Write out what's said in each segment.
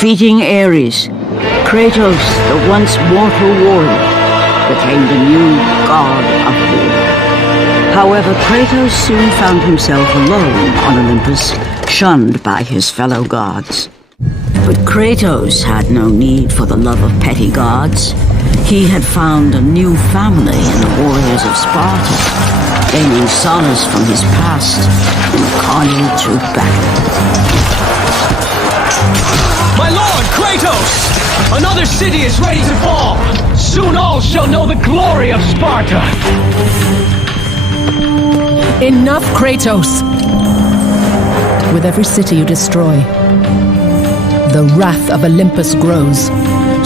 Defeating Ares, Kratos, the once mortal warrior, became the new god of war. However, Kratos soon found himself alone on Olympus, shunned by his fellow gods. But Kratos had no need for the love of petty gods. He had found a new family in the warriors of Sparta, gaining solace from his past in the carnage of battle. My lord, Kratos! Another city is ready to fall! Soon all shall know the glory of Sparta! Enough, Kratos! With every city you destroy, the wrath of Olympus grows.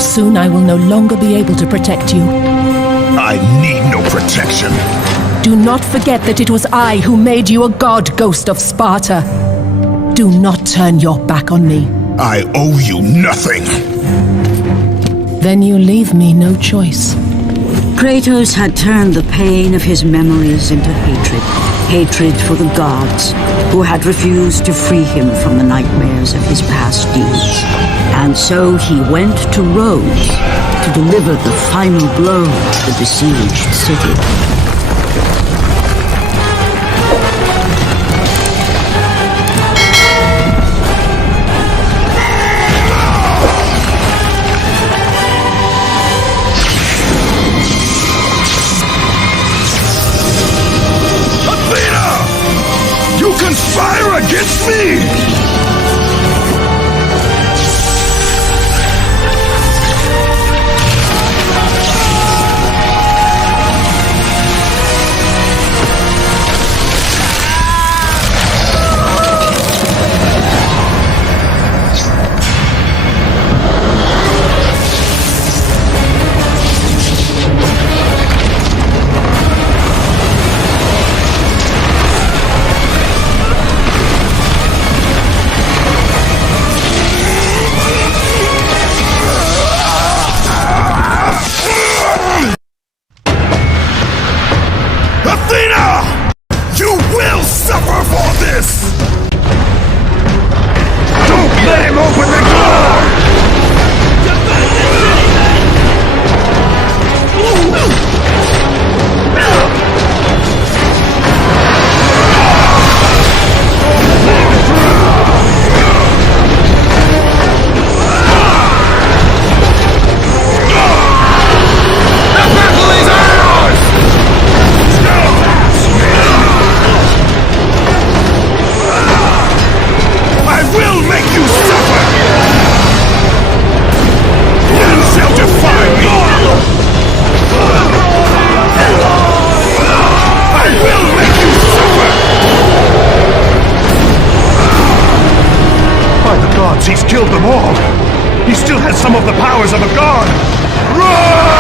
Soon I will no longer be able to protect you. I need no protection. Do not forget that it was I who made you a god, Ghost of Sparta. Do not turn your back on me. I owe you nothing. Then you leave me no choice. Kratos had turned the pain of his memories into hatred. Hatred for the gods, who had refused to free him from the nightmares of his past deeds. And so he went to Rhodes to deliver the final blow to the besieged city. Conspire against me! He's killed them all! He still has some of the powers of a god! Run!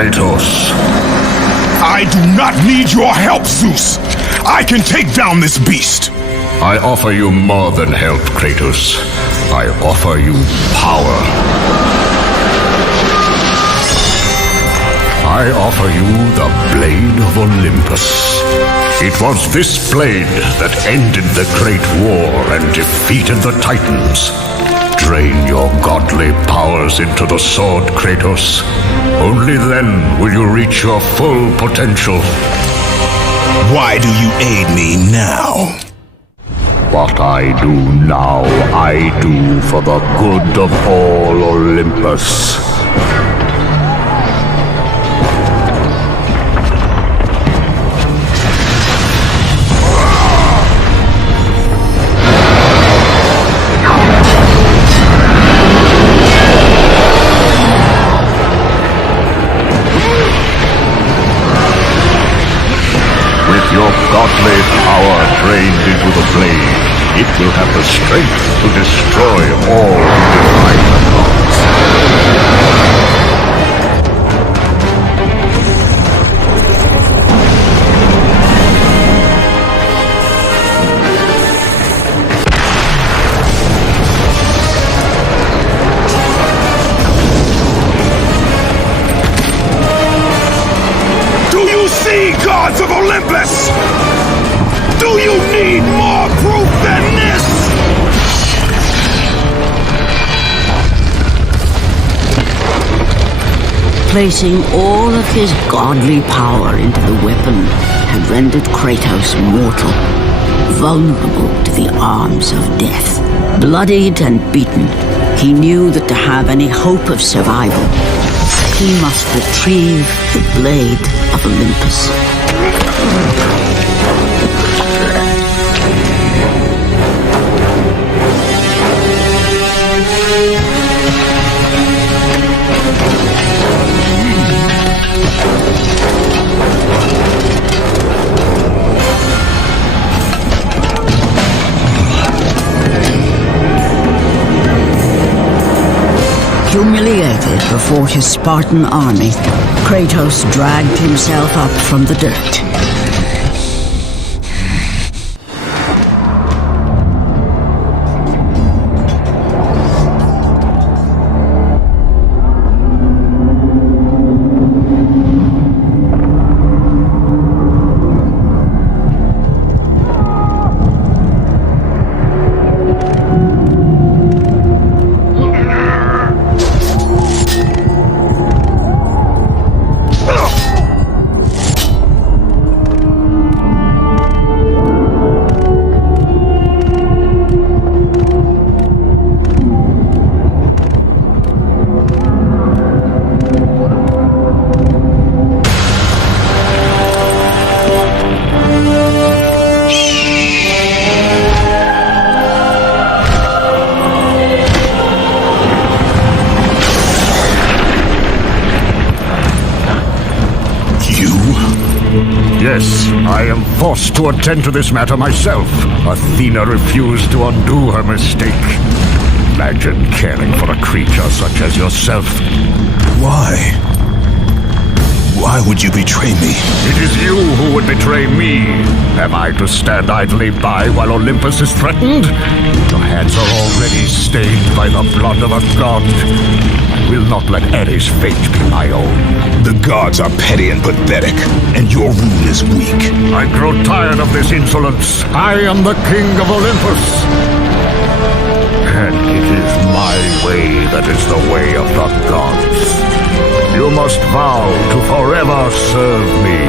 Kratos. I do not need your help, Zeus. I can take down this beast. I offer you more than help, Kratos. I offer you power. I offer you the Blade of Olympus. It was this blade that ended the Great War and defeated the Titans. Drain your godly powers into the sword, Kratos. Only then will you reach your full potential. Why do you aid me now? What I do now, I do for the good of all Olympus. With your godly power drained into the blade, it will have the strength to destroy all who defy the gods. Do you see, gods of Olympus? Do you need more proof than this? Placing all of his godly power into the weapon had rendered Kratos mortal, vulnerable to the arms of death. Bloodied and beaten, he knew that to have any hope of survival, he must retrieve the Blade of Olympus. Humiliated before his Spartan army, Kratos dragged himself up from the dirt. Yes, I am forced to attend to this matter myself. Athena refused to undo her mistake. Imagine caring for a creature such as yourself. Why? Why would you betray me? It is you who would betray me. Am I to stand idly by while Olympus is threatened? Your hands are already stained by the blood of a god. I will not let Ares' fate be my own. The gods are petty and pathetic, and your rule is weak. I grow tired of this insolence. I am the king of Olympus. And it is my way that is the way of the gods. You must vow to forever serve me.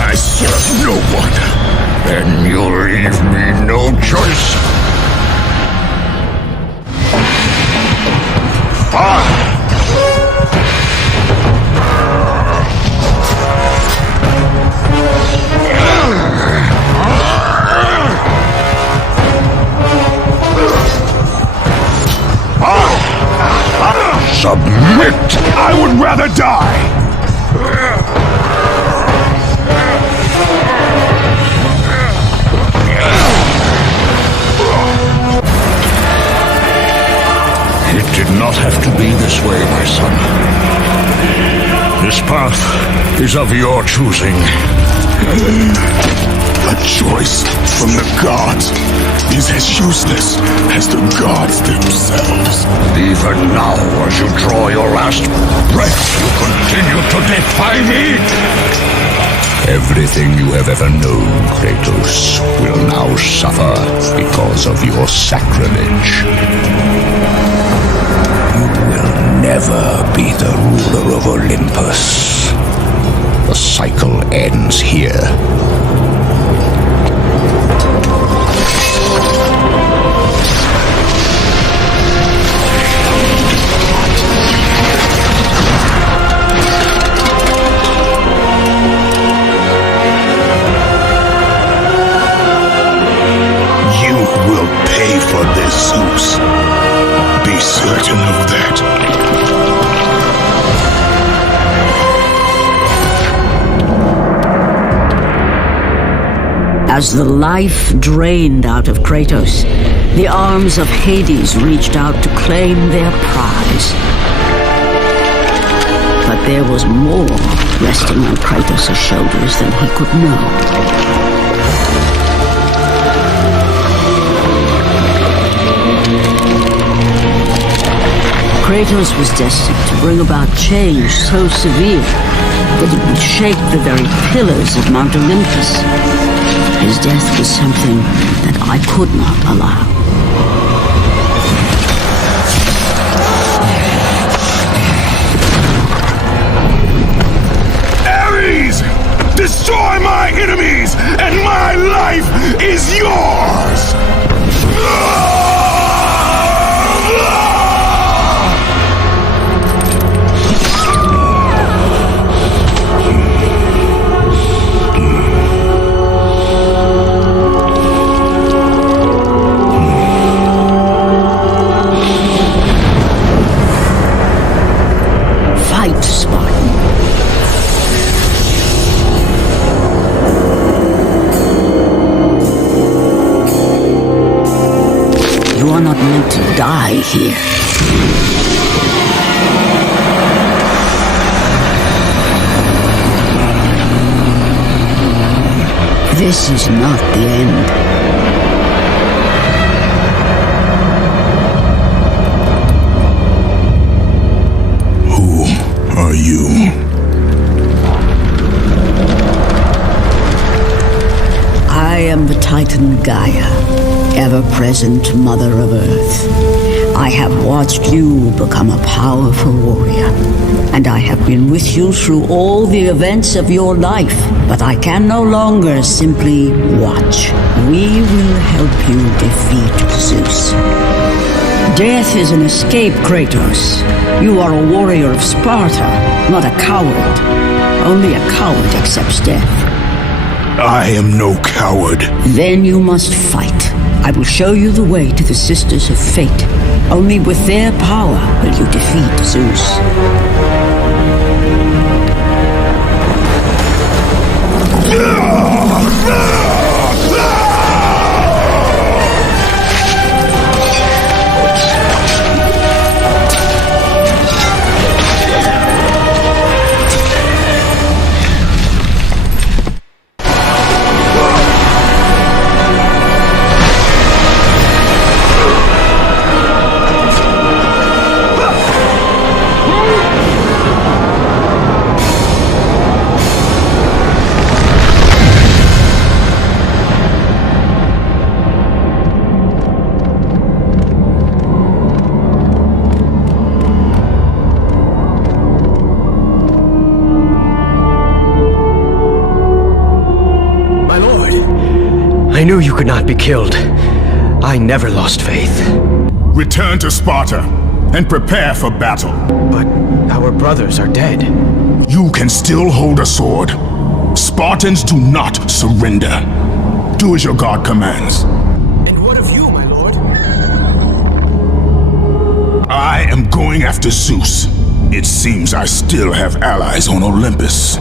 I serve no one. Then you leave me no choice. Submit! I would rather die! It did not have to be this way, my son. This path is of your choosing. A choice from the gods is as useless as the gods themselves. Even now, as you draw your last breath, you continue to defy me? Everything you have ever known, Kratos, will now suffer because of your sacrilege. You will never be the ruler of Olympus. The cycle ends here. For this, Zeus. Be certain of that. As the life drained out of Kratos, the arms of Hades reached out to claim their prize. But there was more resting on Kratos' shoulders than he could know. Kratos was destined to bring about change so severe that it would shake the very pillars of Mount Olympus. His death was something that I could not allow. Ares! Destroy my enemies, and my life is yours! Fight, Spartan. You are not meant to die here. This is not the end. Are you? I am the Titan Gaia, ever-present Mother of Earth. I have watched you become a powerful warrior, and I have been with you through all the events of your life, but I can no longer simply watch. We will help you defeat Zeus. Death is an escape, Kratos. You are a warrior of Sparta, not a coward. Only a coward accepts death. I am no coward. Then you must fight. I will show you the way to the Sisters of Fate. Only with their power will you defeat Zeus. I knew you could not be killed. I never lost faith. Return to Sparta and prepare for battle. But our brothers are dead. You can still hold a sword. Spartans do not surrender. Do as your god commands. And what of you, my lord? I am going after Zeus. It seems I still have allies on Olympus.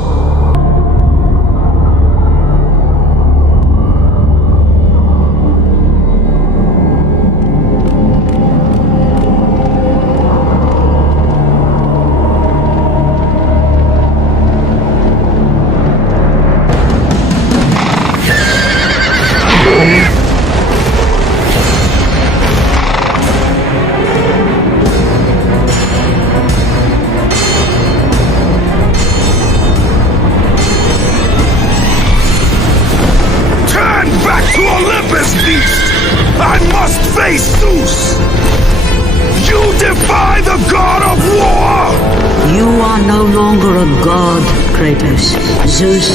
You are no longer a god, Kratos. Zeus,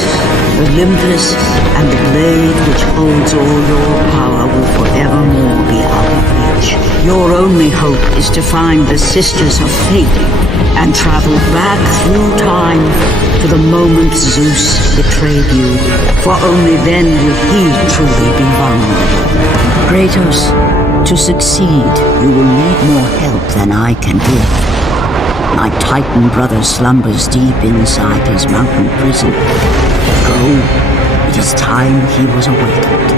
Olympus, and the blade which holds all your power will forevermore be out of reach. Your only hope is to find the Sisters of Fate and travel back through time to the moment Zeus betrayed you, for only then will he truly be vulnerable. Kratos, to succeed, you will need more help than I can give. My Titan brother slumbers deep inside his mountain prison. Go, it is time he was awakened.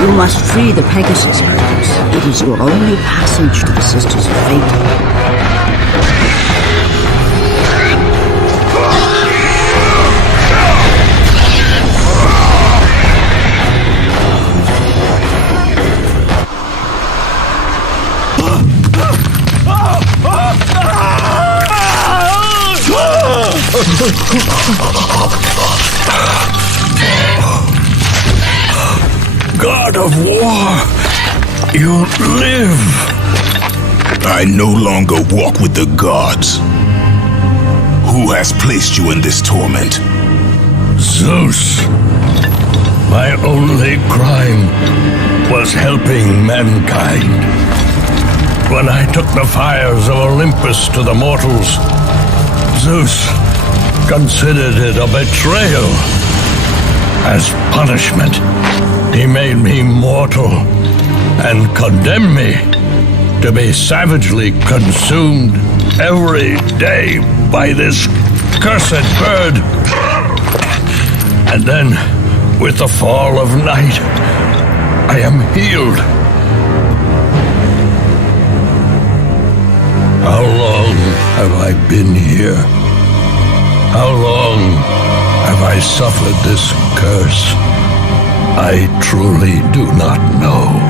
You must free the Pegasus, Kratos. It is your only passage to the Sisters of Fate. God of War, you live. I no longer walk with the gods. Who has placed you in this torment? Zeus. My only crime was helping mankind. When I took the fires of Olympus to the mortals, Zeus considered it a betrayal. As punishment, he made me mortal and condemned me to be savagely consumed every day by this cursed bird. And then, with the fall of night, I am healed. How long have I been here? How long have I suffered this curse? I truly do not know.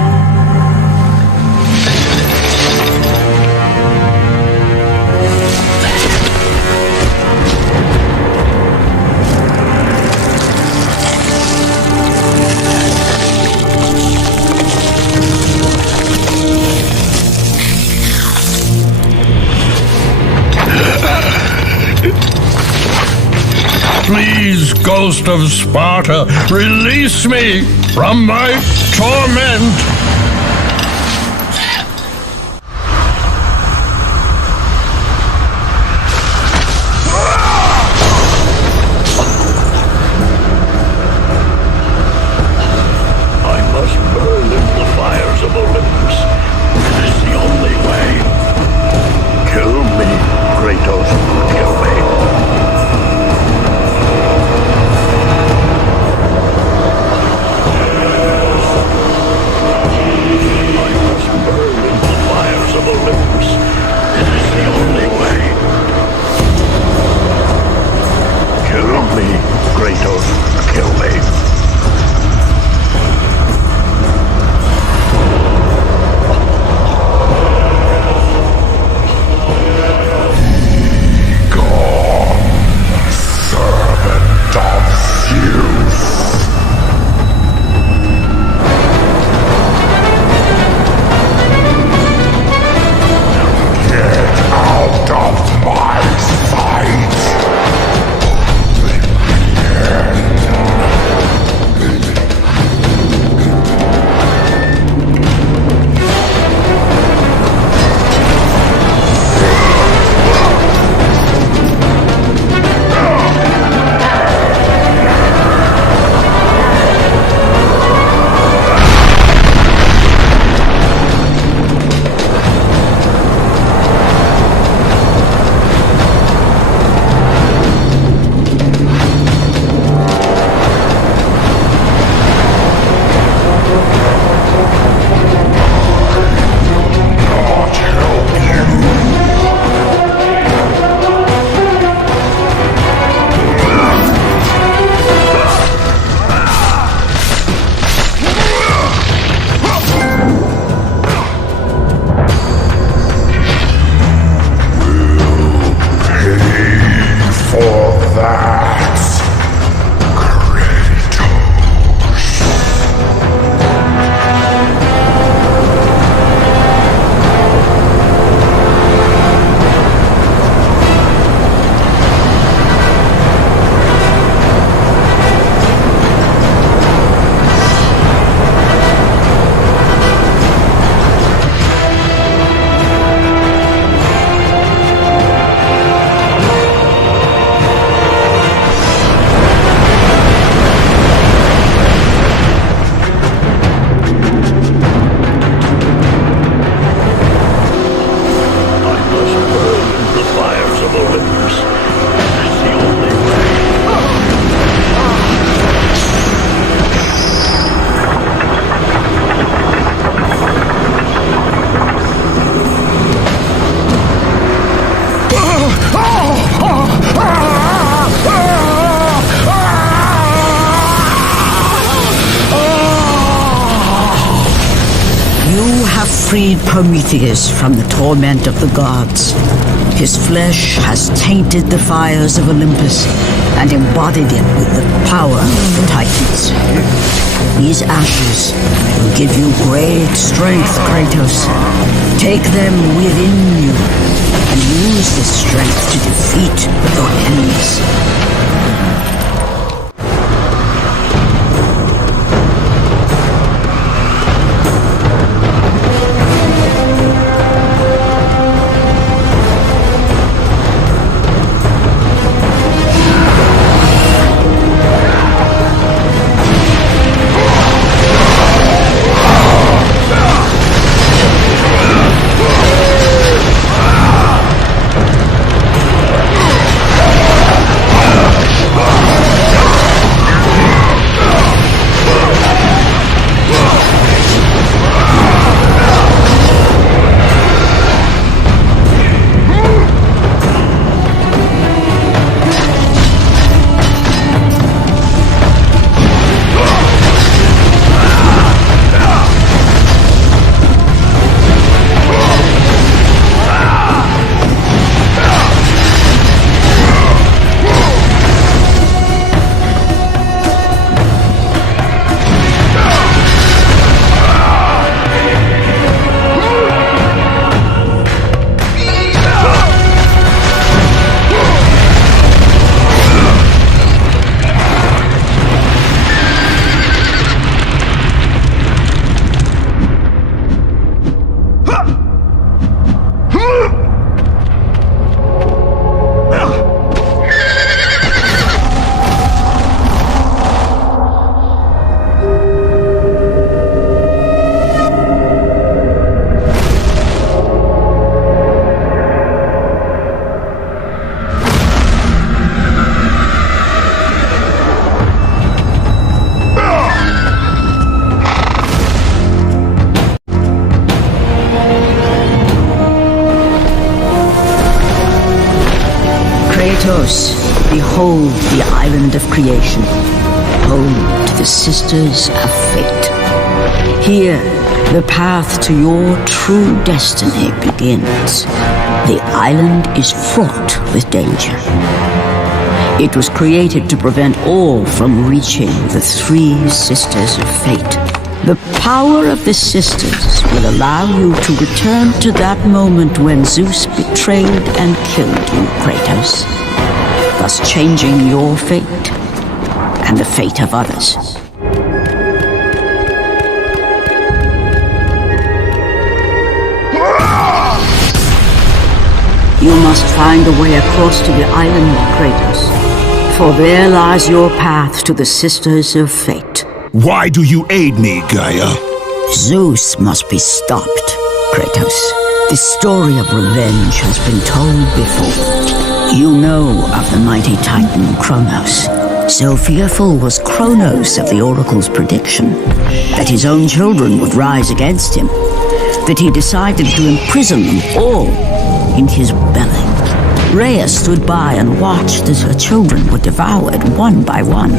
Please, Ghost of Sparta, release me from my torment! I must burn in the fires of Olympus. It is the only way. Kill me, Kratos, kill me. freed Prometheus from the torment of the gods. His flesh has tainted the fires of Olympus and embodied it with the power of the Titans. These ashes will give you great strength, Kratos. Take them within you and use this strength to defeat your enemies. Kratos, behold the island of creation, home to the sisters of fate. Here, the path to your true destiny begins. The island is fraught with danger. It was created to prevent all from reaching the three sisters of fate. The power of the sisters will allow you to return to that moment when Zeus betrayed and killed you, Kratos, thus changing your fate and the fate of others. You must find a way across to the island, Kratos, for there lies your path to the sisters of fate. Why do you aid me, Gaia? Zeus must be stopped, Kratos. This story of revenge has been told before. You know of the mighty Titan Kronos. So fearful was Kronos of the oracle's prediction that his own children would rise against him, that he decided to imprison them all in his belly. Rhea stood by and watched as her children were devoured one by one.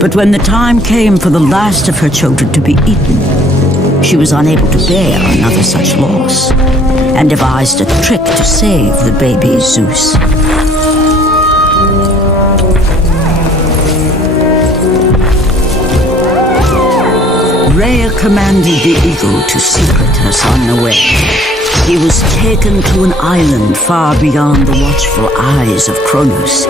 But when the time came for the last of her children to be eaten, she was unable to bear another such loss, and devised a trick to save the baby Zeus. Rhea commanded the eagle to secret her son away. He was taken to an island far beyond the watchful eyes of Kronos.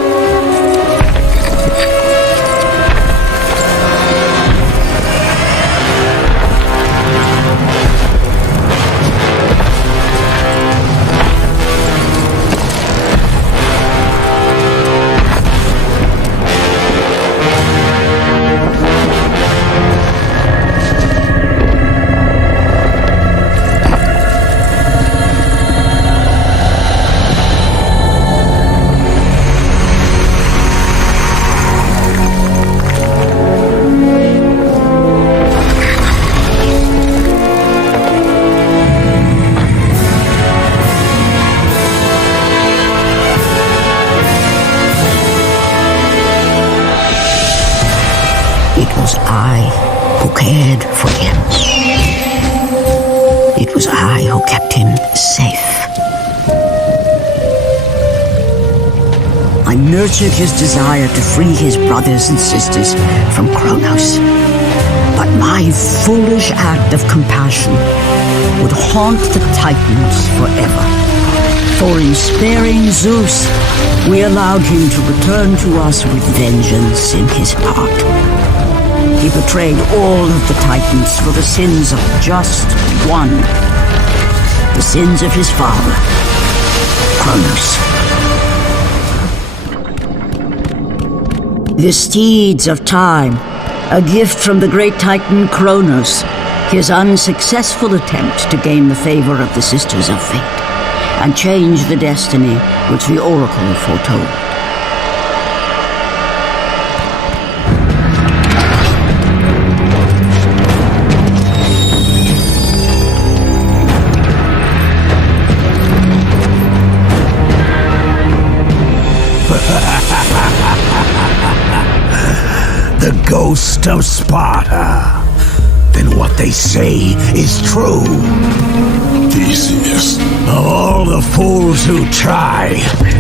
It was I who cared for him. It was I who kept him safe. I nurtured his desire to free his brothers and sisters from Kronos. But my foolish act of compassion would haunt the Titans forever. For in sparing Zeus, we allowed him to return to us with vengeance in his heart. He betrayed all of the Titans for the sins of just one. The sins of his father, Kronos. The steeds of time, a gift from the great Titan Kronos, his unsuccessful attempt to gain the favor of the Sisters of Fate and change the destiny which the Oracle foretold. The ghost of Sparta. Then what they say is true. Theseus. Of all the fools who try,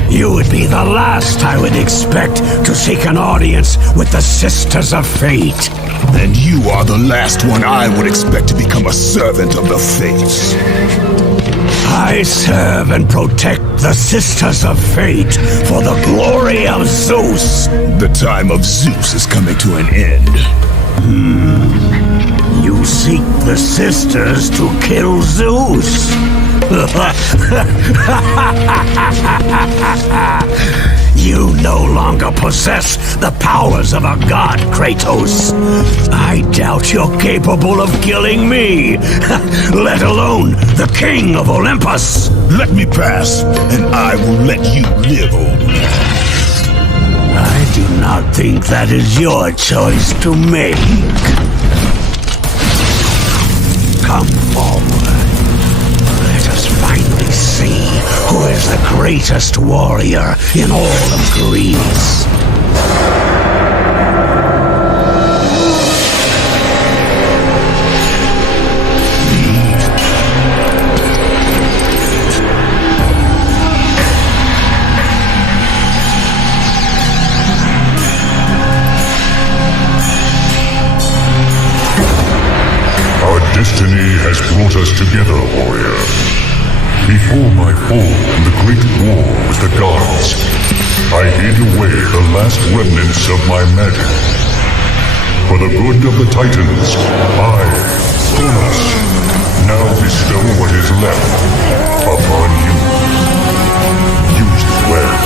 you would be the last I would expect to seek an audience with the Sisters of Fate. And you are the last one I would expect to become a servant of the Fates. I serve and protect the Sisters of Fate for the glory of Zeus. The time of Zeus is coming to an end. You seek the Sisters to kill Zeus. You no longer possess the powers of a god, Kratos. I doubt you're capable of killing me, let alone the king of Olympus. Let me pass, and I will let you live on. I do not think that is your choice to make. Come forward. Let us finally see who is the greatest warrior in all of Greece. Destiny has brought us together, warrior. Before my fall in the great war with the gods, I hid away the last remnants of my magic. For the good of the Titans, I, Kronos, now bestow what is left upon you. Use it well.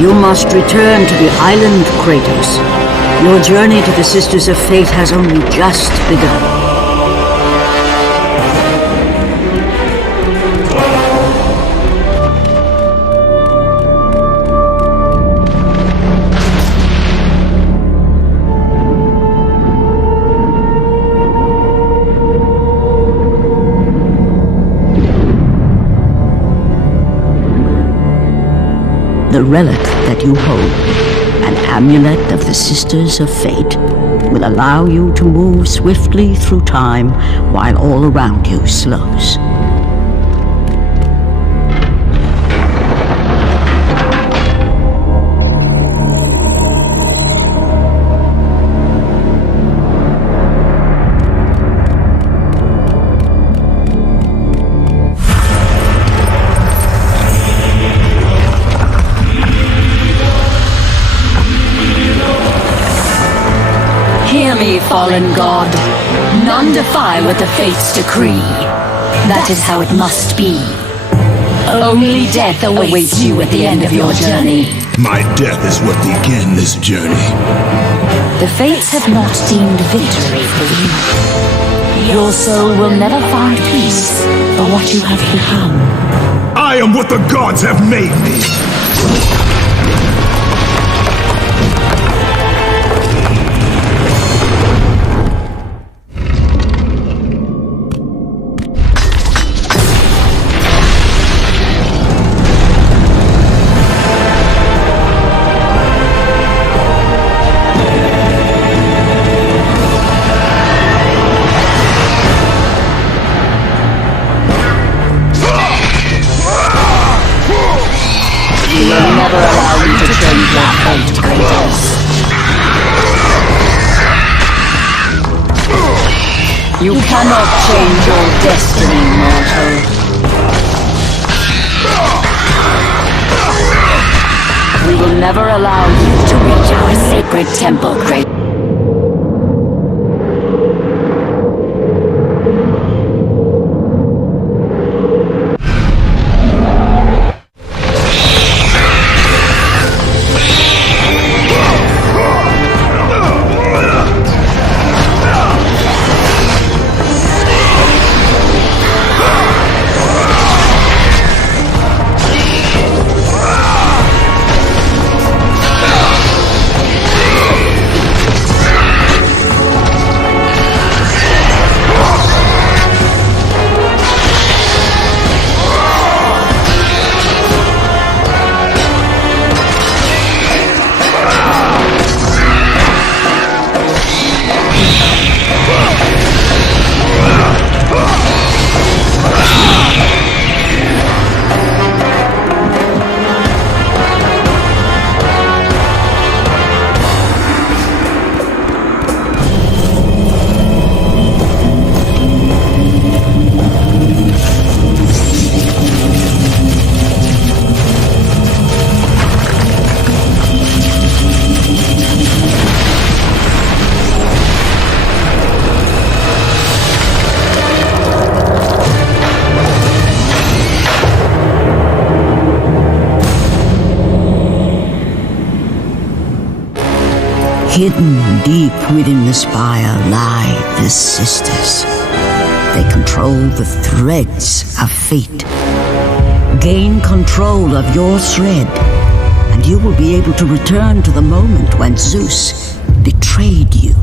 You must return to the island, Kratos. Your journey to the Sisters of Fate has only just begun. The relic that you hold, an amulet of the Sisters of Fate, will allow you to move swiftly through time while all around you slows. Hear me, fallen god. None defy what the fates decree. That is how it must be. Only death awaits you at the end of your journey. My death is what began this journey. The fates have not deemed victory for you. Your soul will never find peace for what you have become. I am what the gods have made me. You cannot change your destiny, mortal. We will never allow you to reach our sacred temple, Kratos. Hidden deep within the spire lie the Sisters. They control the threads of fate. Gain control of your thread, and you will be able to return to the moment when Zeus betrayed you.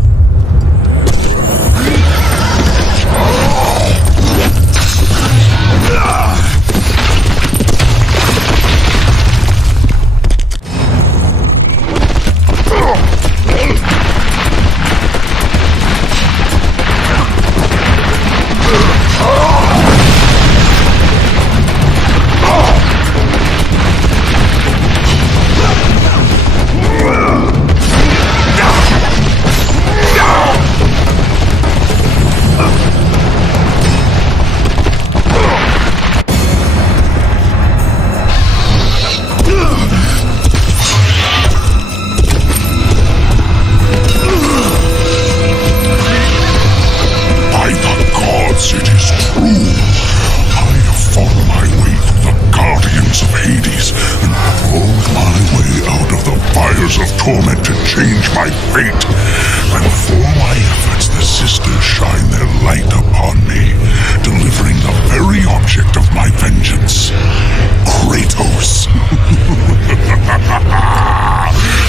Hades and pulled my way fires of torment to change my fate. And for my efforts, the sisters shine their light upon me, delivering the very object of my vengeance, Kratos.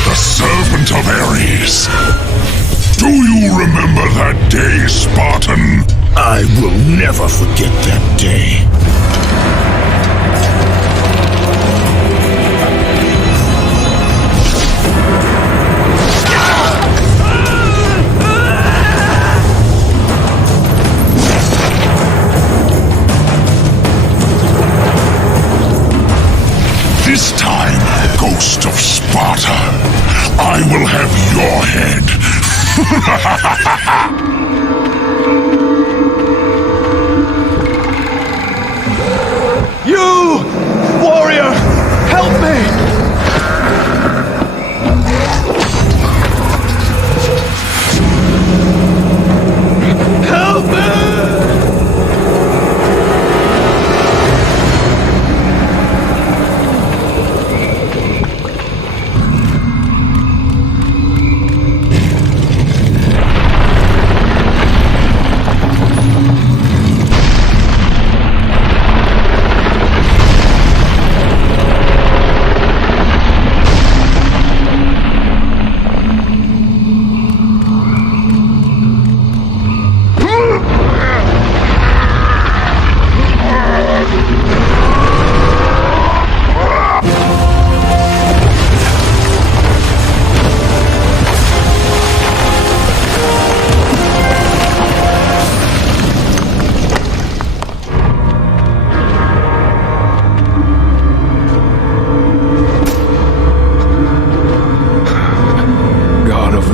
The servant of Ares. Do you remember that day, Spartan? I will never forget that day. This time, Ghost of Sparta, I will have your head. You! Warrior! Help me! Help me!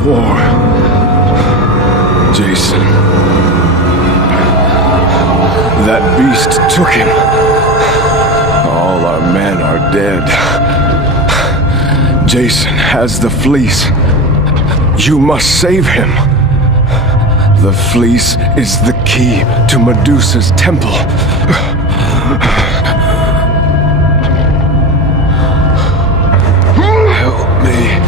War. Jason. That beast took him. All our men are dead. Jason has the fleece. You must save him. The fleece is the key to Medusa's temple. Help me.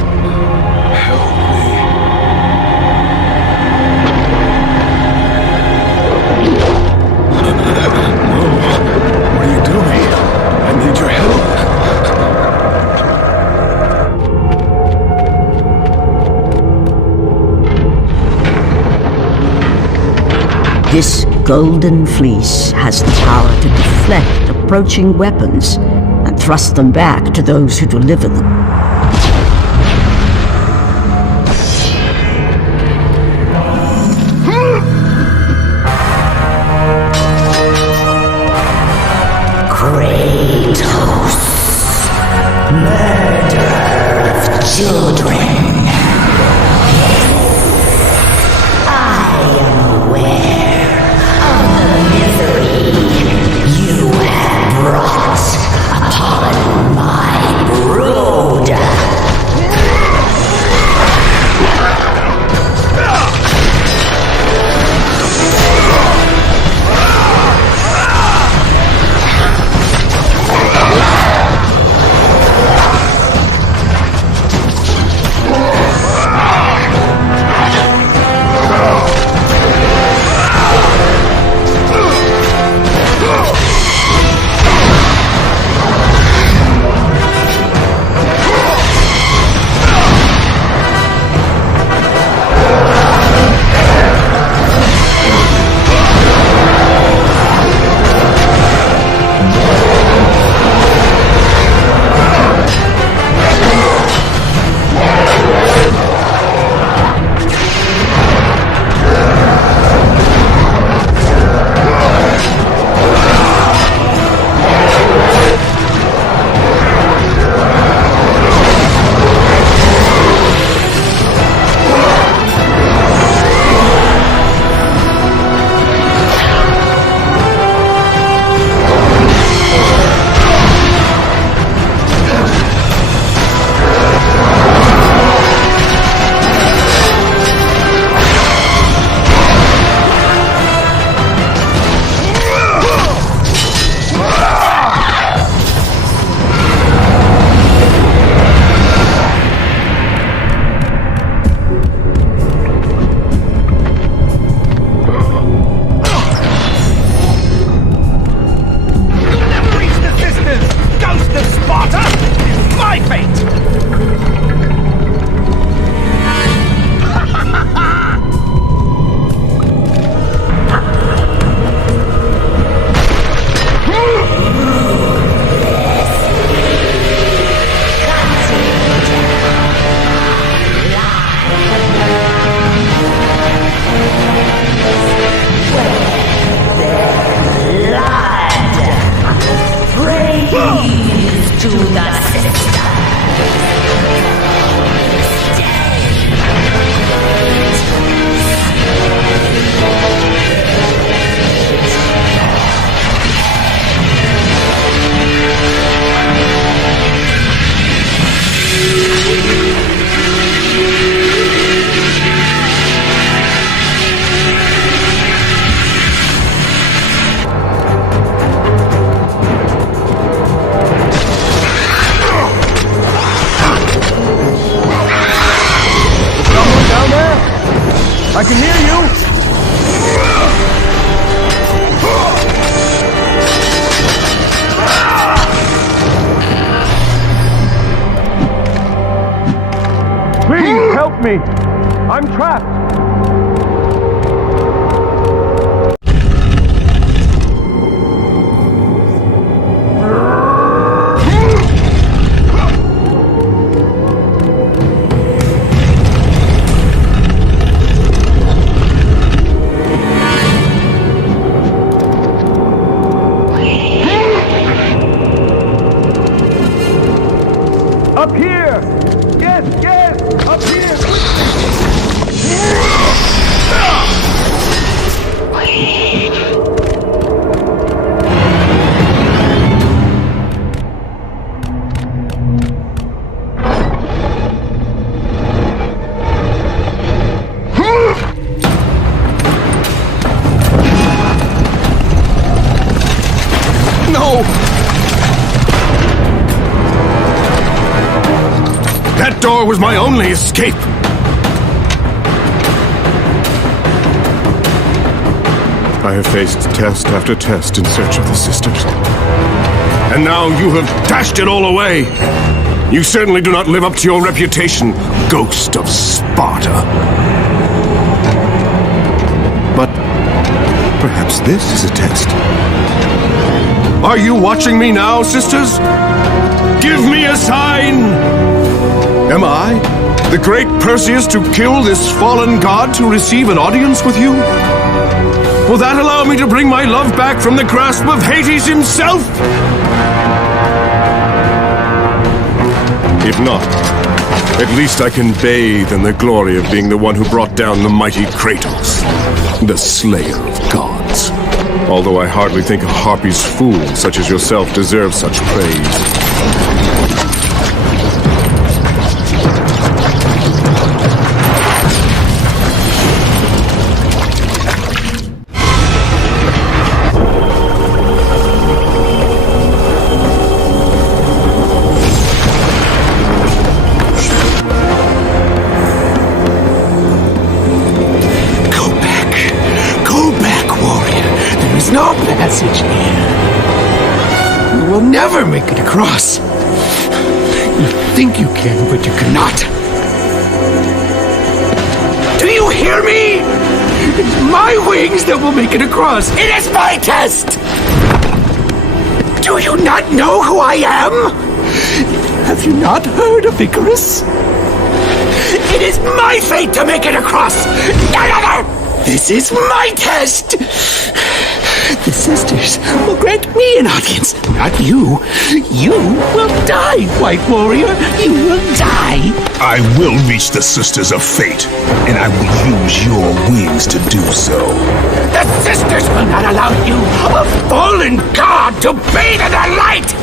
This golden fleece has the power to deflect approaching weapons and thrust them back to those who deliver them. Kratos, murderer of children. I am aware of the misery you have brought upon my brood. I can hear you! Please help me! I'm trapped! Up here! Yes, yes! Up here! No! That door was my only escape! I have faced test after test in search of the sisters. And now you have dashed it all away! You certainly do not live up to your reputation, ghost of Sparta. But perhaps this is a test. Are you watching me now, sisters? Give me a sign! Am I, the great Perseus, to kill this fallen god to receive an audience with you? Will that allow me to bring my love back from the grasp of Hades himself? If not, at least I can bathe in the glory of being the one who brought down the mighty Kratos, the slayer of gods. Although I hardly think a Harpy's fool such as yourself deserves such praise. No passage here. You will never make it across. You think you can, but you cannot. Do you hear me? It's my wings that will make it across. It is my test! Do you not know who I am? Have you not heard of Icarus? It is my fate to make it across! None other! This is my test! The sisters will grant me an audience, not you. You will die, White Warrior. You will die. I will reach the Sisters of Fate, and I will use your wings to do so. The sisters will not allow you, a fallen god, to bathe in their light!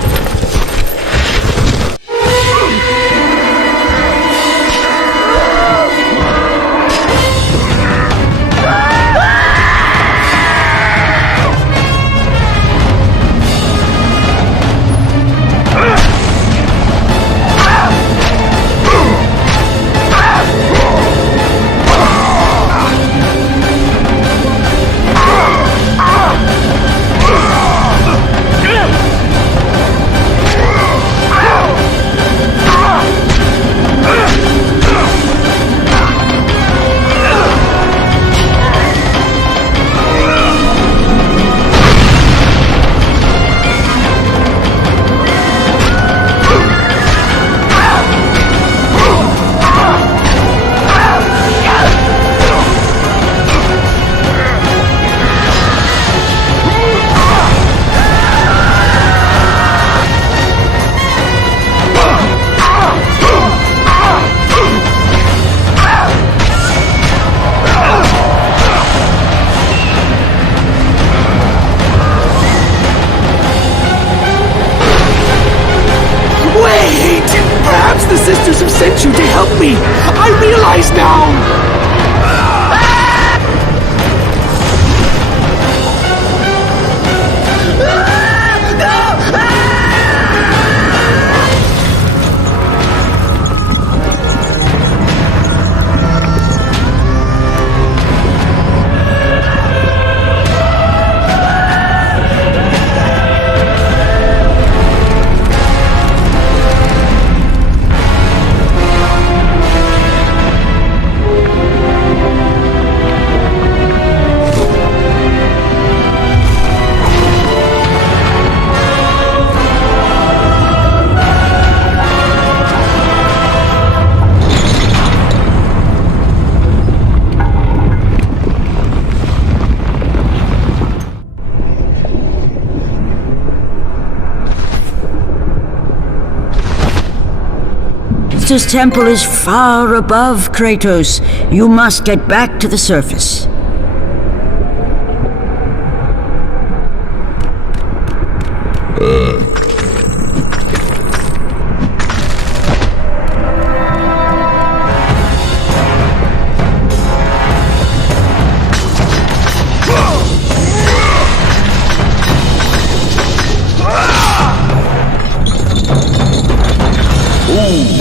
Jupiter's temple is far above Kratos. You must get back to the surface.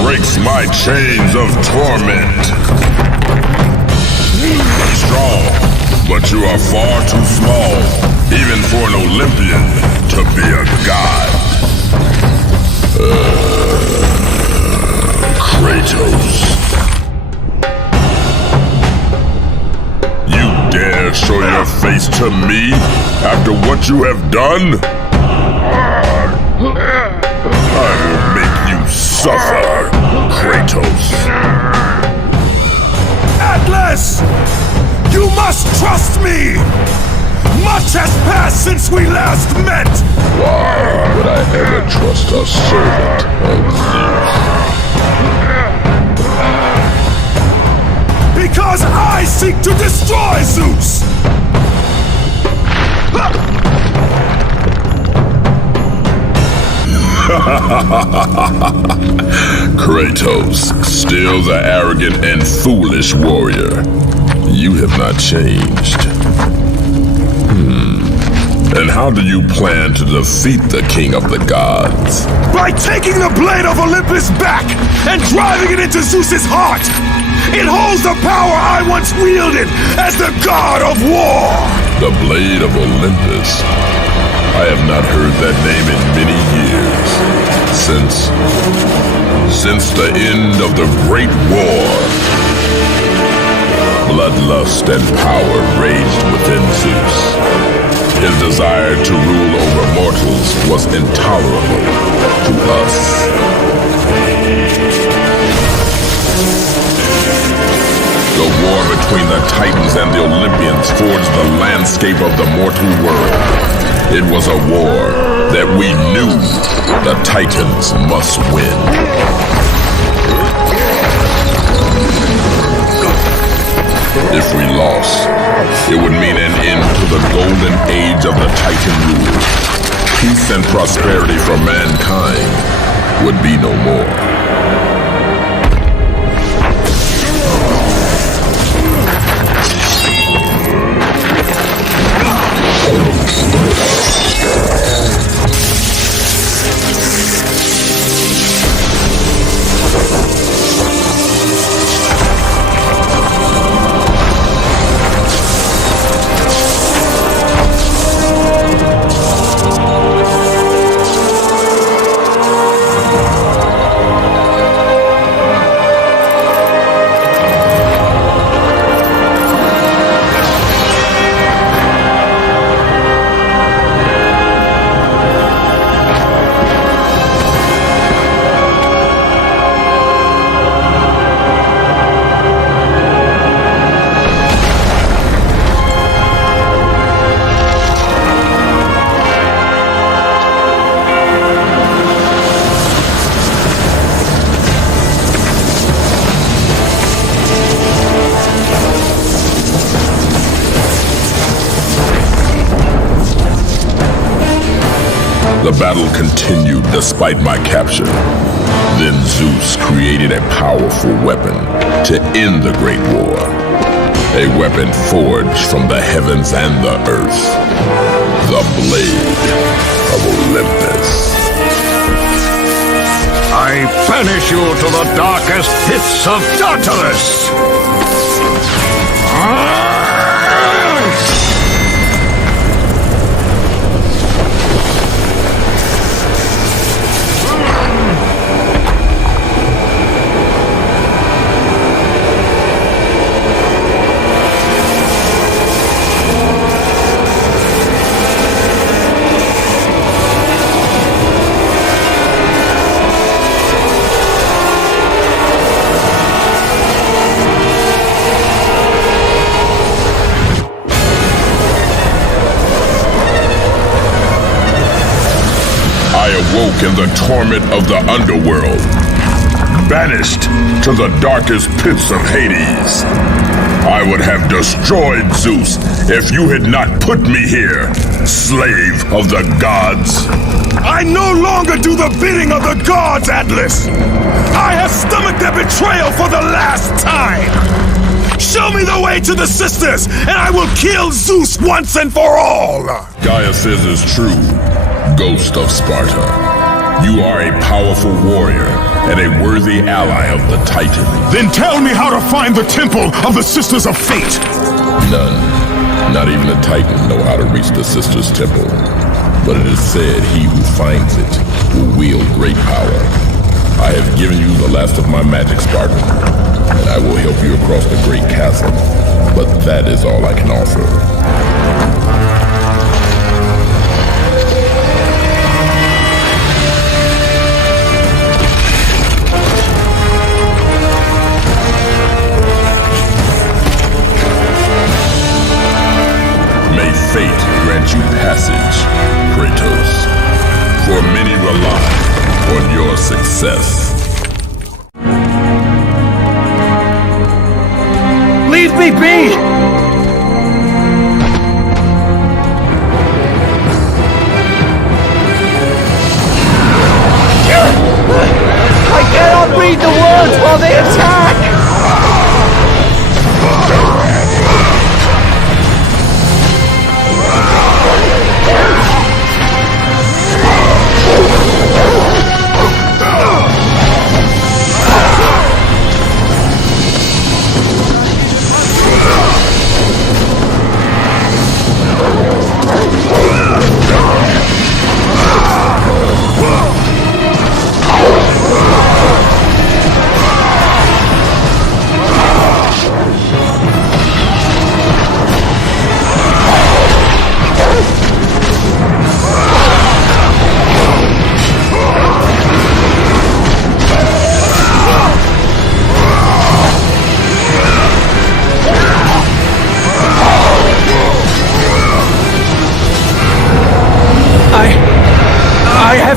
Breaks my chains of torment. Strong, but you are far too small, even for an Olympian to be a god. Kratos. You dare show your face to me after what you have done? I will make you suffer, Kratos. Atlas! You must trust me! Much has passed since we last met! Why would I ever trust a servant of Zeus? Because I seek to destroy Zeus! Kratos, still the arrogant and foolish warrior. You have not changed. And how do you plan to defeat the king of the gods? By taking the blade of Olympus back and driving it into Zeus's heart! It holds the power I once wielded as the god of war! The blade of Olympus? I have not heard that name in many years. Since the end of the Great War. Bloodlust and power raged within Zeus. His desire to rule over mortals was intolerable to us. The war between the Titans and the Olympians forged the landscape of the mortal world. It was a war that we knew the Titans must win. If we lost, it would mean an end to the golden age of the Titan rule. Peace and prosperity for mankind would be no more. The battle continued despite my capture. Then Zeus created a powerful weapon to end the Great War. A weapon forged from the heavens and the earth. The Blade of Olympus. I banish you to the darkest pits of Tartarus! I awoke in the torment of the underworld. banished to the darkest pits of Hades. I would have destroyed Zeus if you had not put me here, slave of the gods. I no longer do the bidding of the gods, Atlas! I have stomached their betrayal for the last time! Show me the way to the sisters, and I will kill Zeus once and for all! Gaia says is true, Ghost of Sparta. You are a powerful warrior and a worthy ally of the Titan. Then tell me how to find the temple of the Sisters of Fate! None, not even the Titan, know how to reach the Sisters' Temple. But it is said he who finds it will wield great power. I have given you the last of my magic, Spartan, and I will help you across the great chasm. But that is all I can offer. Fate grant you passage, Kratos, for many rely on your success. Leave me be! I cannot read the words while they attack!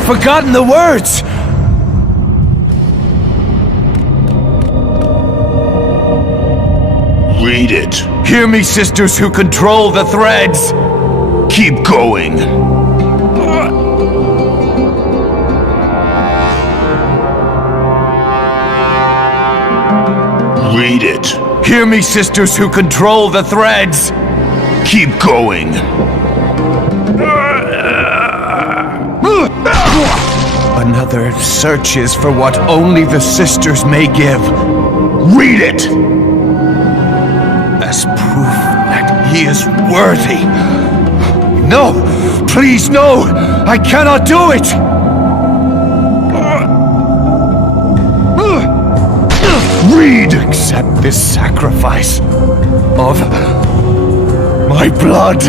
Forgotten the words! Read it. Hear me, sisters who control the threads! Keep going. Read it. Hear me, sisters who control the threads! Keep going. Another searches for what only the sisters may give. Read it! As proof that he is worthy. No! Please, no! I cannot do it! Read! Accept this sacrifice of my blood!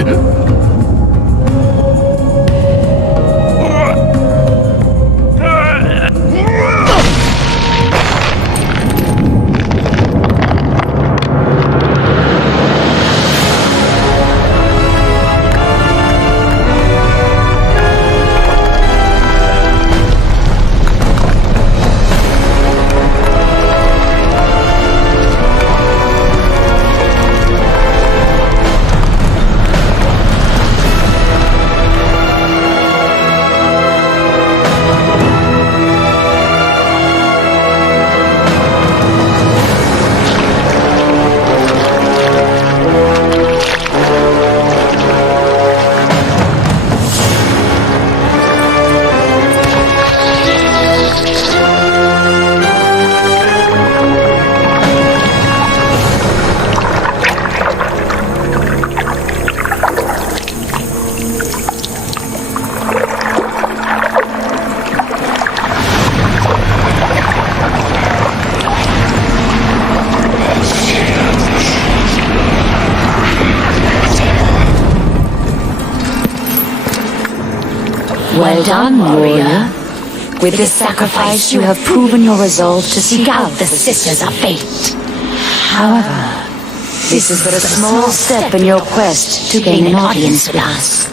Well done, warrior. With this sacrifice, you have proven your resolve to seek out the Sisters of Fate. However, this is but a small step in your quest to gain an audience with us.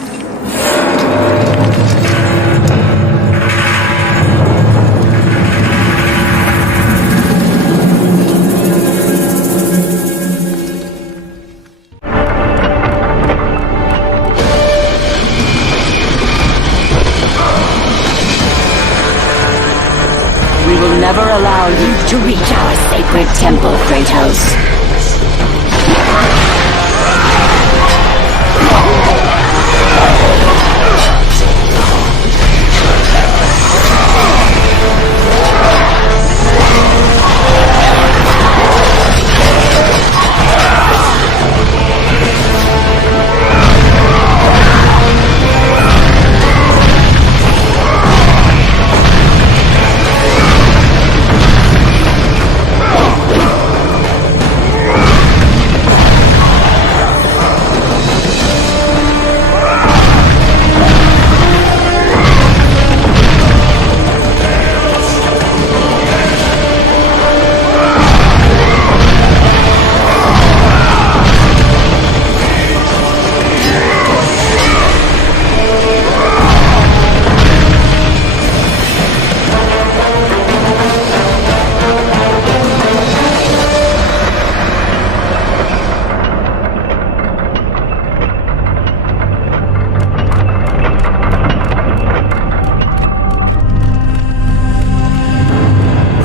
never allow you to reach our sacred temple, Kratos.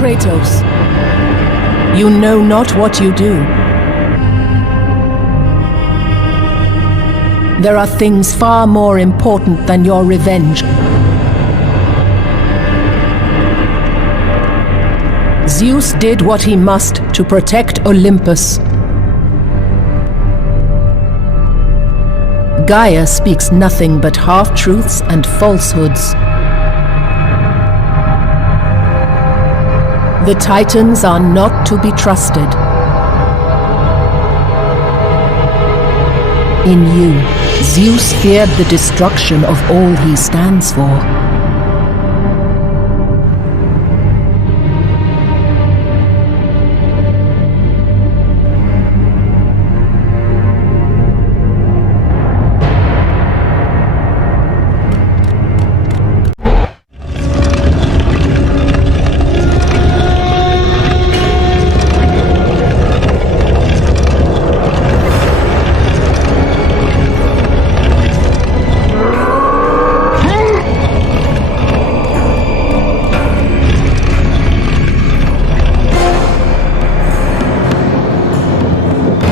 Kratos, you know not what you do. There are things far more important than your revenge. Zeus did what he must to protect Olympus. Gaia speaks nothing but half-truths and falsehoods. The Titans are not to be trusted. In you, Zeus feared the destruction of all he stands for.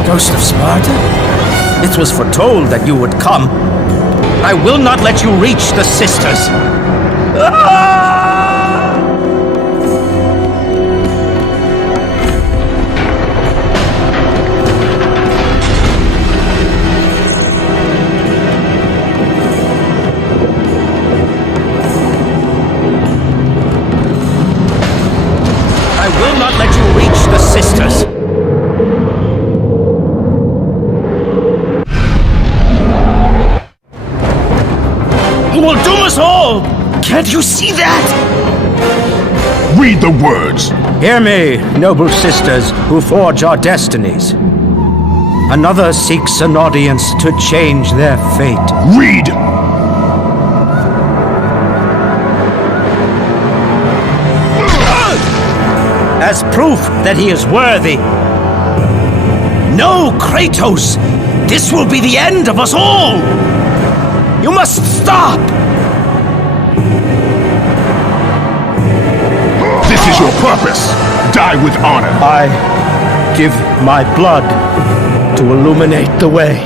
Ghost of Sparta? It was foretold that you would come. I will not let you reach the sisters. I will not let you reach the sisters. You will doom us all! Can't you see that? Read the words. Hear me, noble sisters who forge our destinies. Another seeks an audience to change their fate. Read! As proof that he is worthy. No, Kratos! This will be the end of us all! You must stop! This is your purpose. Die with honor. I give my blood to illuminate the way.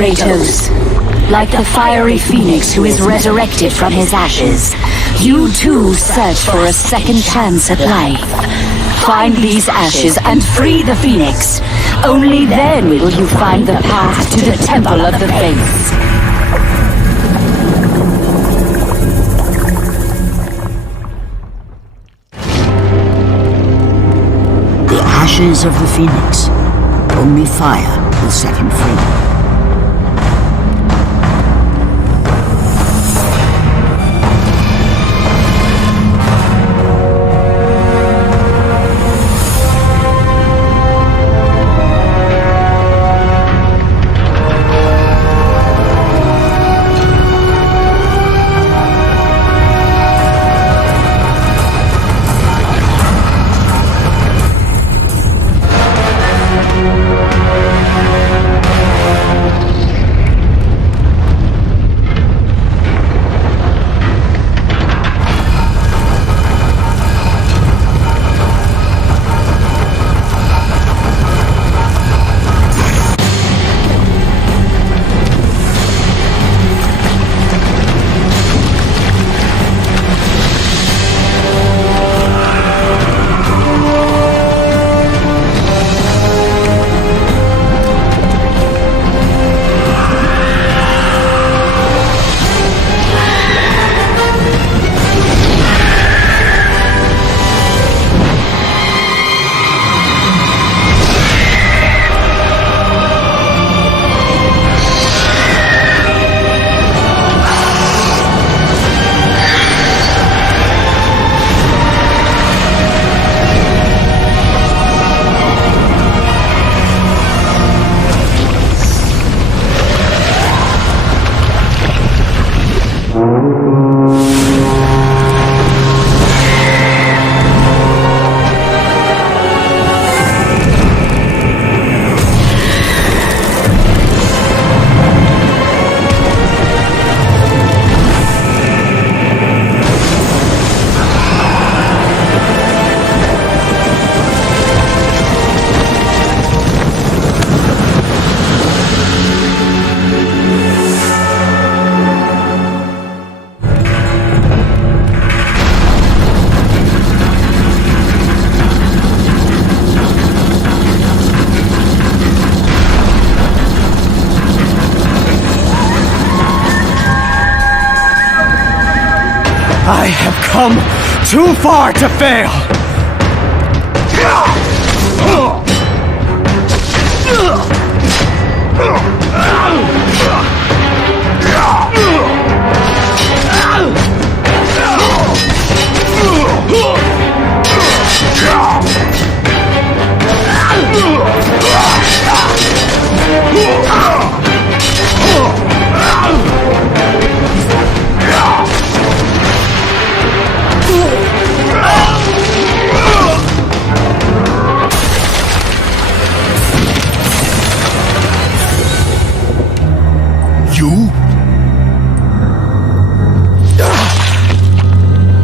Kratos, like the fiery phoenix who is resurrected from his ashes, you too search for a second chance at life. Find these ashes and free the phoenix. Only then will you find the path to the Temple of the Fates. ashes of the phoenix. Only fire will set him free. I have come too far to fail!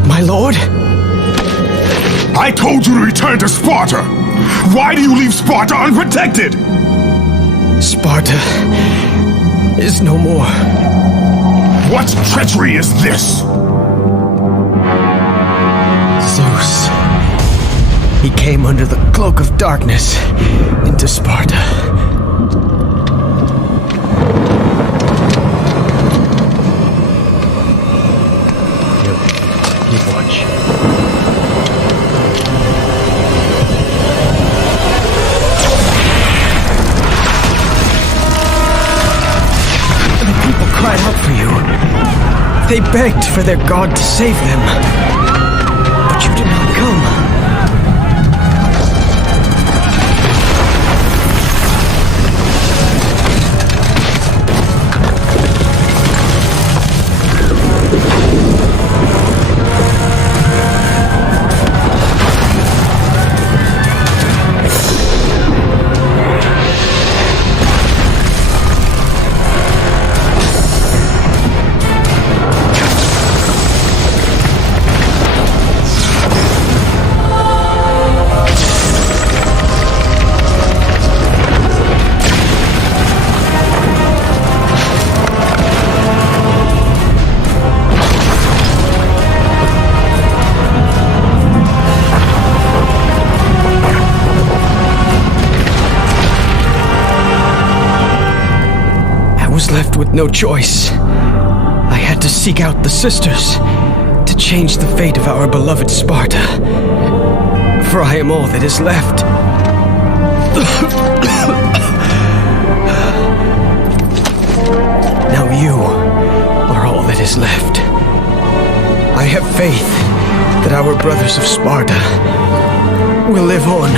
My lord? I told you to return to Sparta! Why do you leave Sparta unprotected? Sparta is no more. What treachery is this? Zeus. He came under the cloak of darkness into Sparta. Keep watch. The people cried out for you. They begged for their god to save them. But you did not come. Left with no choice. I had to seek out the sisters to change the fate of our beloved Sparta. For I am all that is left. Now you are all that is left. I have faith that our brothers of Sparta will live on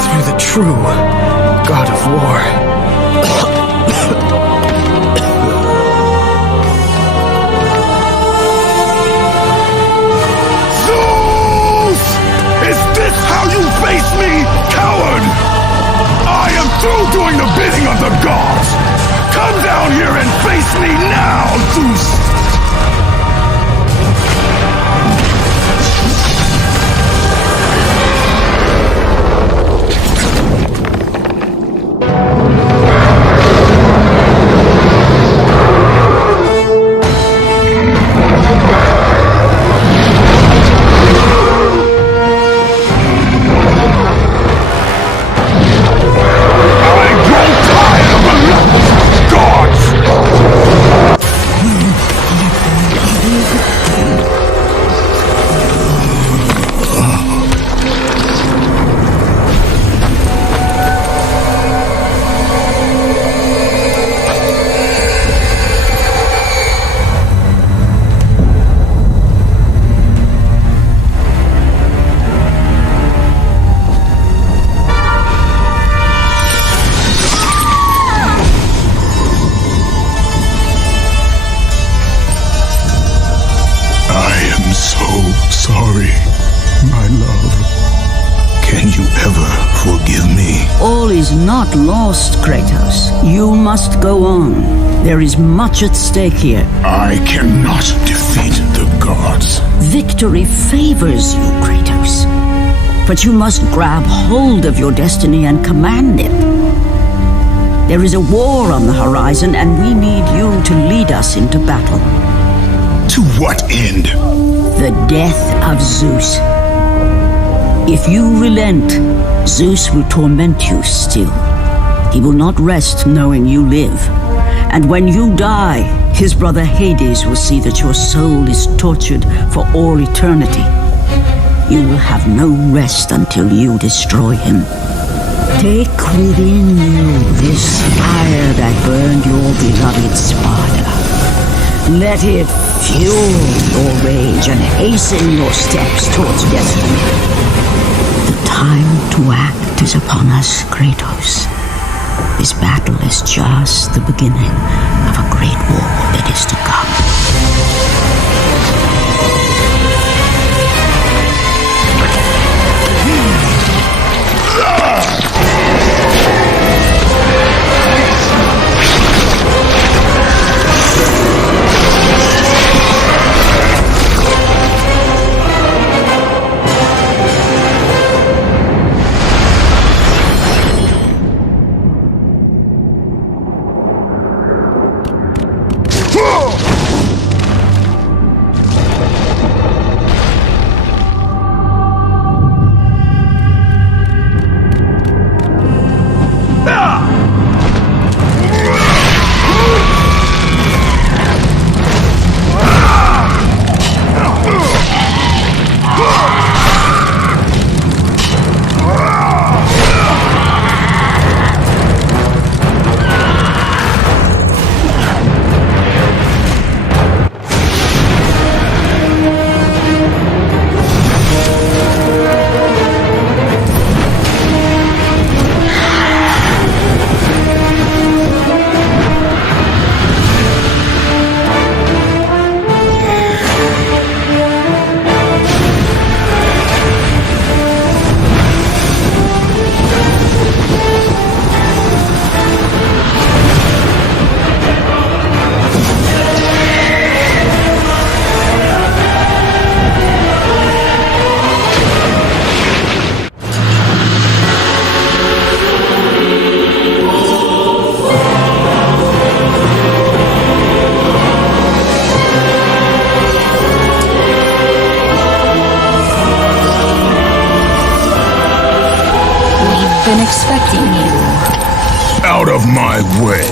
through the true god of war. Zeus! Is this how you face me, coward? I am through doing the bidding of the gods! Come down here and face me now, Zeus! All is not lost, Kratos. You must go on. There is much at stake here. I cannot defeat the gods. Victory favors you, Kratos. But you must grab hold of your destiny and command it. There is a war on the horizon, and we need you to lead us into battle. To what end? The death of Zeus. If you relent, Zeus will torment you still. He will not rest knowing you live. And when you die, his brother Hades will see that your soul is tortured for all eternity. You will have no rest until you destroy him. Take within you this fire that burned your beloved Sparta. Let it fuel your rage and hasten your steps towards destiny. The time to act is upon us, Kratos. This battle is just the beginning of a great war that is to come. Been expecting you. Out of my way.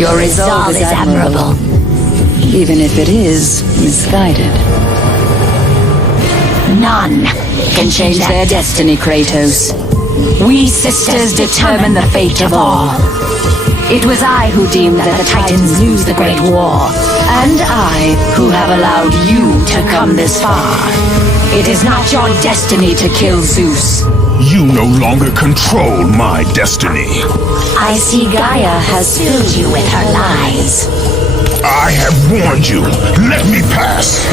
Your resolve is admirable, even if it is misguided. None can change their destiny, Kratos. We sisters determine the fate of all. It was I who deemed that the Titans lose the Great War, and I who have allowed you to come this far. It is not your destiny to kill Zeus. You no longer control my destiny. I see Gaia has filled you with her lies. I have warned you. Let me pass.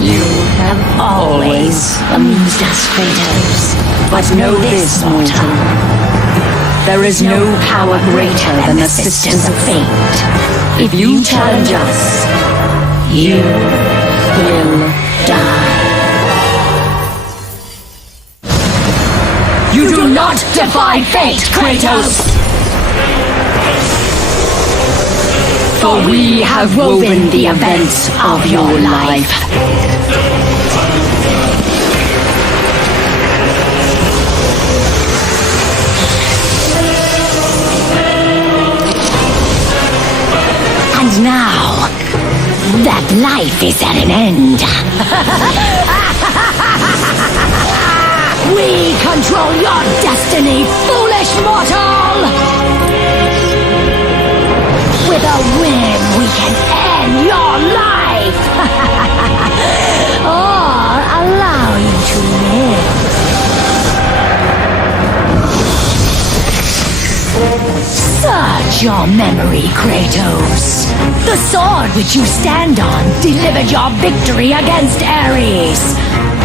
You have always amused us, Kratos. But know this, mortal. There is no power greater than the Sisters of Fate. If you challenge us, you will die. You do not defy fate, Kratos! For we have woven the events of your life. And now, that life is at an end. We control your destiny, foolish mortal! With a whim, we can end your life! Or allow you to live. Search your memory, Kratos. The sword which you stand on delivered your victory against Ares.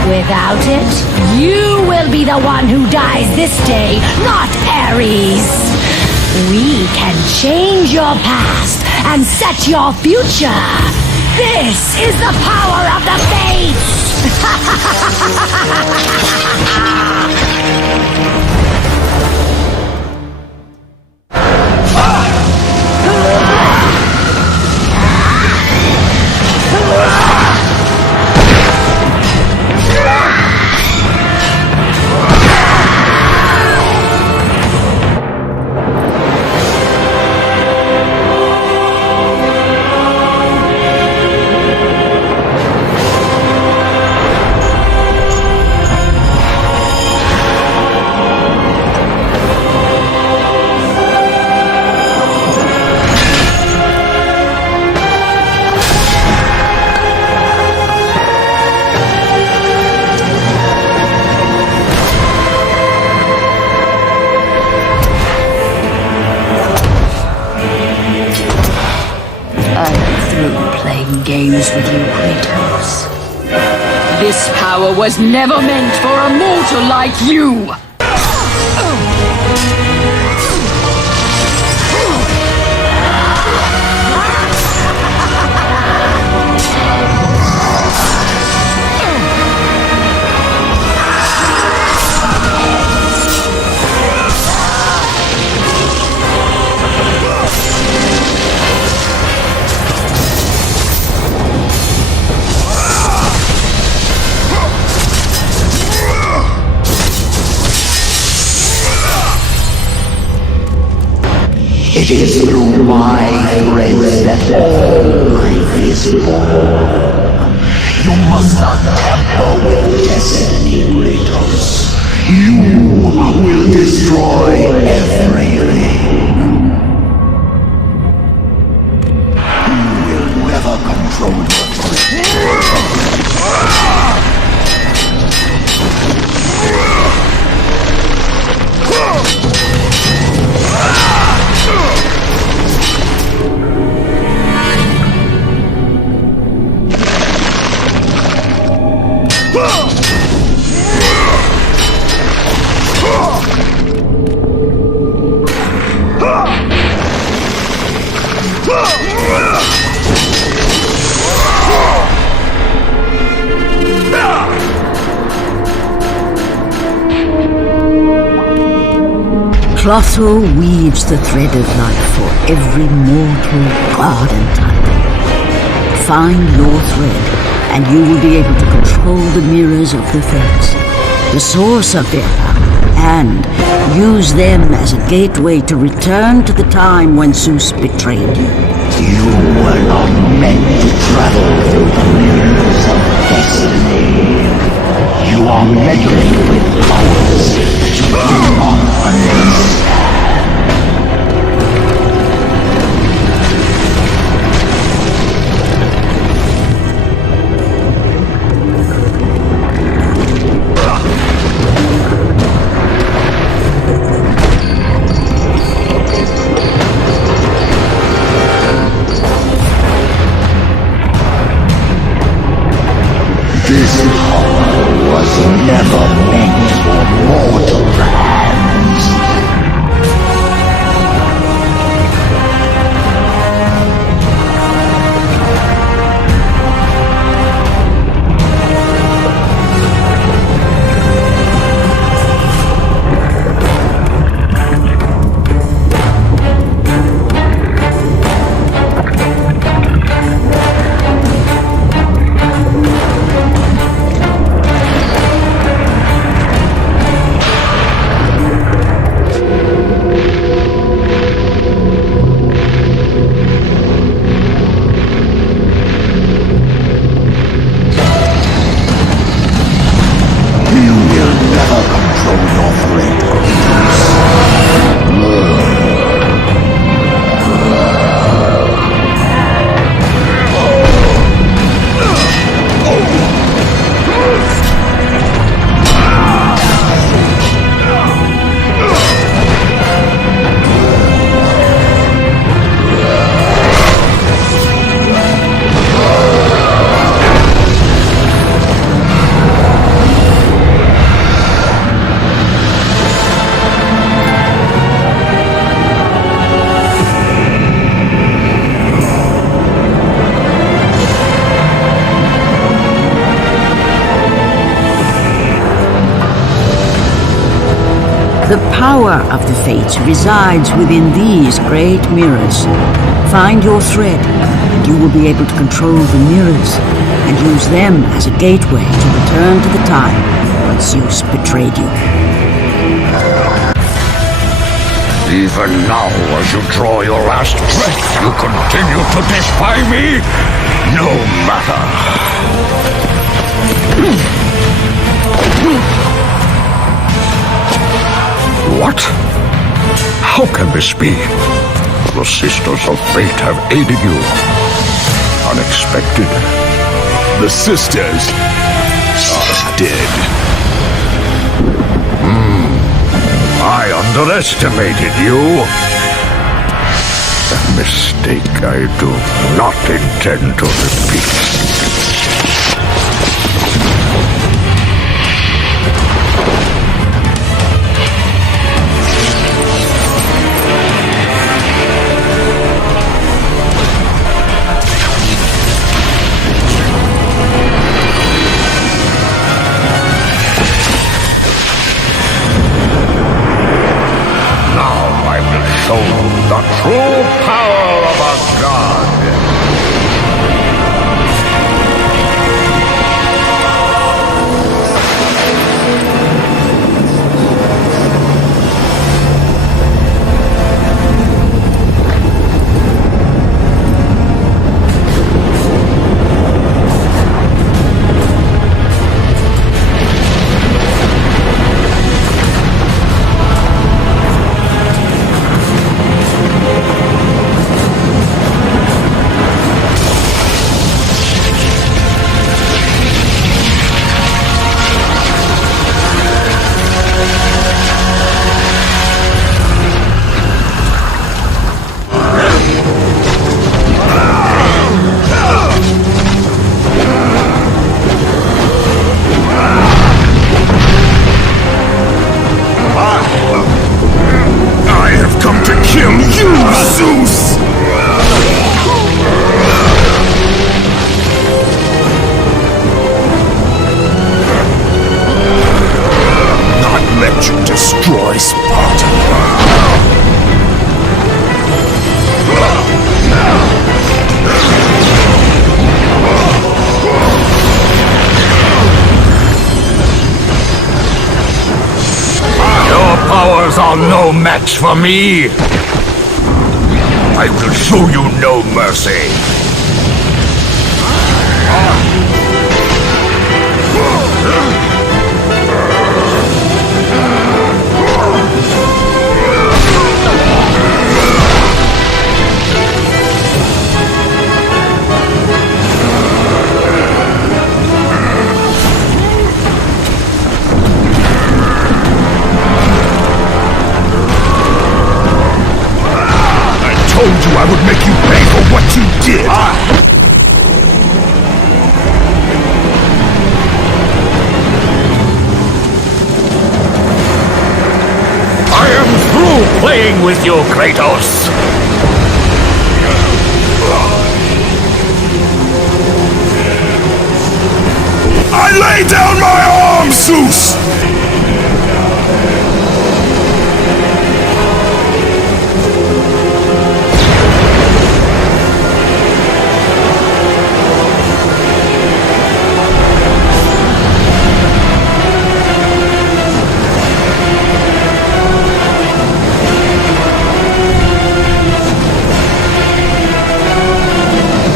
Without it, you will be the one who dies this day, not Ares. We can change your past and set your future. This is the power of the Fates! Games with you, Kratos. This power was never meant for a mortal like you! It is through my grace that all life is born. You must not tamper with destiny, Kratos. You will destroy everything. You will never control your destiny. Clotho weaves the thread of life for every mortal, god and titan. Find your thread, and you will be able to control the mirrors of the fates, the source of their power, and use them as a gateway to return to the time when Zeus betrayed you. You were not meant to travel through the mirrors of destiny. You you are meddling with powers you do not understand. This power was never meant for mortal hands. The power of the Fates resides within these great mirrors. Find your thread, and you will be able to control the mirrors, and use them as a gateway to return to the time when Zeus betrayed you. Even now, as you draw your last breath, you continue to defy me? No matter. What? How can this be? The Sisters of Fate have aided you. Unexpected. The sisters are dead. I underestimated you. A mistake I do not intend to repeat. The true power of a god. Zeus! Not let you destroy Sparta. Your powers are no match for me. I will show you no mercy. did. I am through playing with you, Kratos! I lay down my arms, Zeus!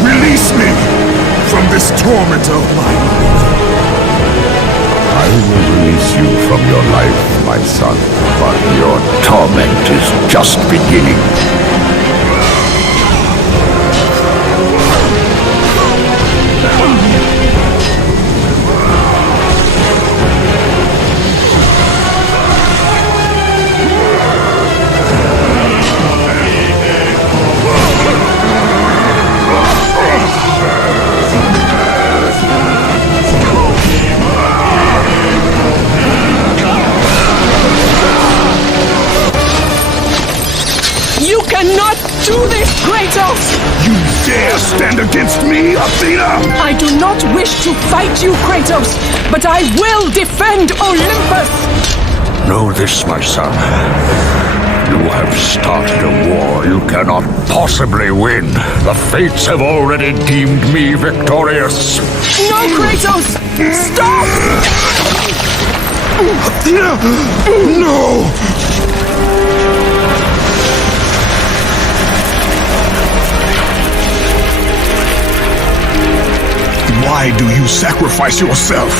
Release me from this torment of my life. I will release you from your life, my son, but your torment is just beginning. You cannot do this, Kratos! You dare stand against me, Athena? I do not wish to fight you, Kratos, but I will defend Olympus! Know this, my son. You have started a war you cannot possibly win. The fates have already deemed me victorious. No, Kratos! Stop! Athena! No! Why do you sacrifice yourself?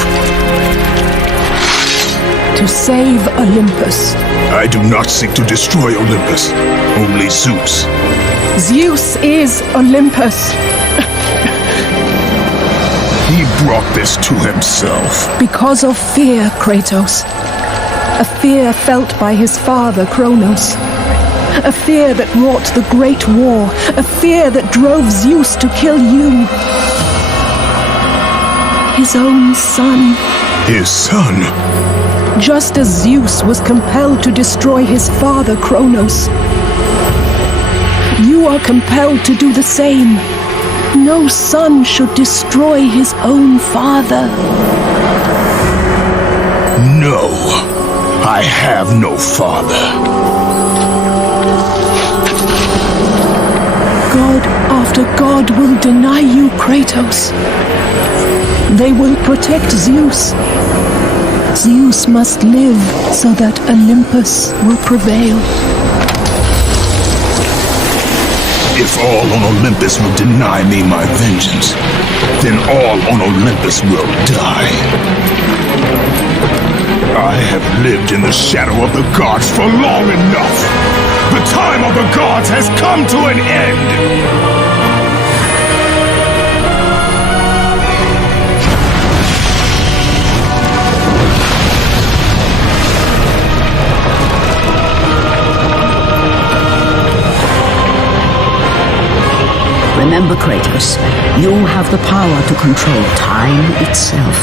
To save Olympus. I do not seek to destroy Olympus, only Zeus. Zeus is Olympus. He brought this to himself. Because of fear, Kratos. A fear felt by his father, Kronos. A fear that wrought the Great War. A fear that drove Zeus to kill you. His own son. His son? Just as Zeus was compelled to destroy his father, Kronos. You are compelled to do the same. No son should destroy his own father. No, I have no father. God after God will deny you, Kratos. They will protect Zeus. Zeus must live so that Olympus will prevail. If all on Olympus will deny me my vengeance, then all on Olympus will die. I have lived in the shadow of the gods for long enough. The time of the gods has come to an end. Remember, Kratos, you have the power to control time itself.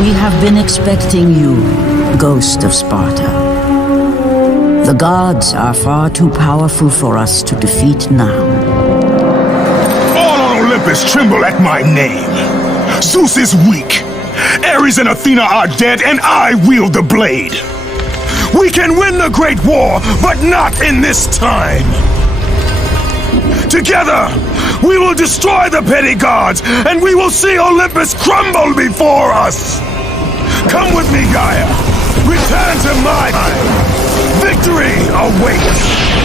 We have been expecting you, Ghost of Sparta. The gods are far too powerful for us to defeat now. All on Olympus tremble at my name. Zeus is weak. Ares and Athena are dead, and I wield the blade. We can win the Great War, but not in this time! Together, we will destroy the petty gods, and we will see Olympus crumble before us! Come with me, Gaia! Return to my time! Victory awaits!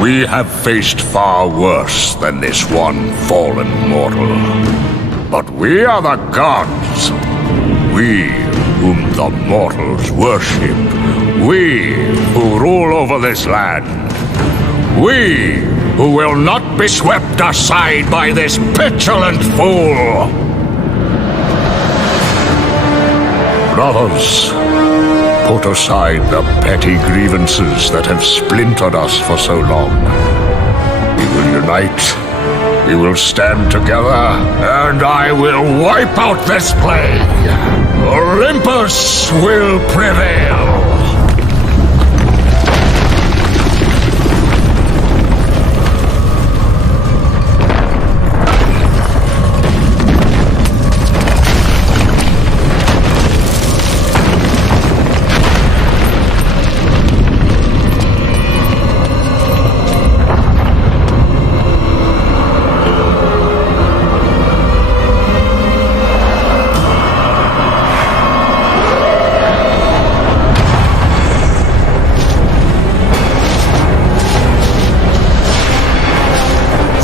We have faced far worse than this one fallen mortal. But we are the gods. We whom the mortals worship. We who rule over this land. We who will not be swept aside by this petulant fool. Brothers, put aside the petty grievances that have splintered us for so long. We will unite. We will stand together, and I will wipe out this plague. Olympus will prevail.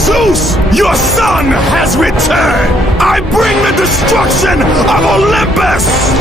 Zeus, your son has returned! I bring the destruction of Olympus!